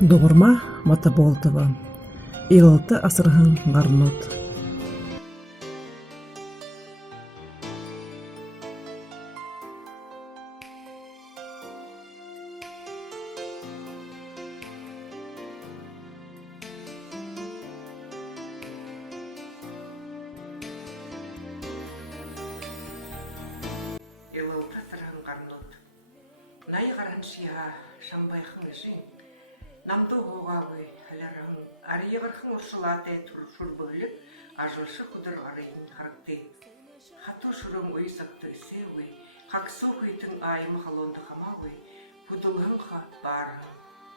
Doğurma Mataboltova, 56 asırhın garnot. 나이 가란시야 샴바이 흥시 남도 호가위 할라랑 아리야가 흥우슬라테 тур술벌 아저스 구들 아레인 하르테 하토 수름 의석도 세위 학소위 등 아이 마할론도 하마위 부들흥ха 바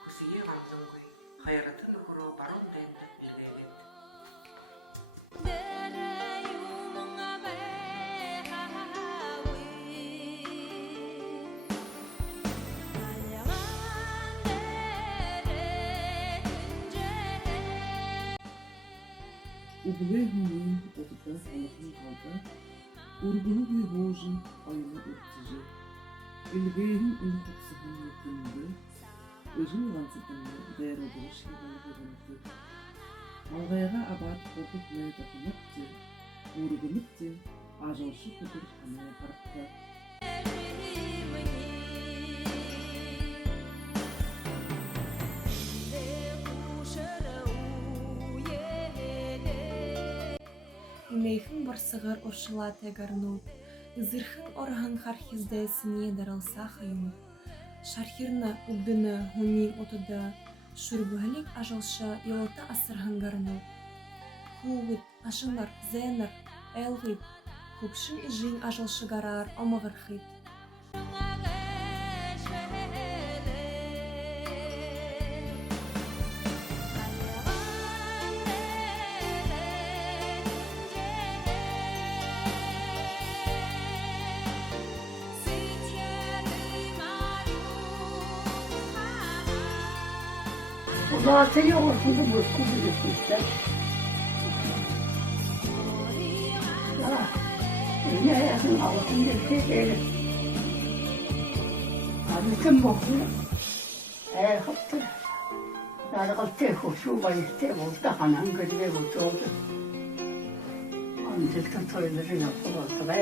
구시에 감정위 하야라튼 후로 바론된 빌레겟 Убылы хунин отыта салахын қалда, ургыны гүйгожын айыны өттіжі. Үлгейін үн құпсығын өттіңді, өзін ғансытыңды дайрадығы шағалығығынды. Алғайға абат қолдық мәйді қымытты, ургыныпты, ажалшы құдыр қамай қарыпты. Мейхін барсығыр оршылаты гарнут, зырхын орхан хархизде сіне даралса хайым. Шархирна убдыны хунин отыда, шурбугалик ажалша елата асырхан гарнут. Хуғыт, ашынлар, зәнір, әлғыт, хупшын ижин ажалшы гарар омағырхыт. Zaten yoğurtunda bu kubilesi. Ne yakın altında şey. Abi kim bakıyor? Kaptı. Yani kaptı hoşu var işte. Orada hanan gülüyor bu çoğu. Anlıkta toyları yapıldı.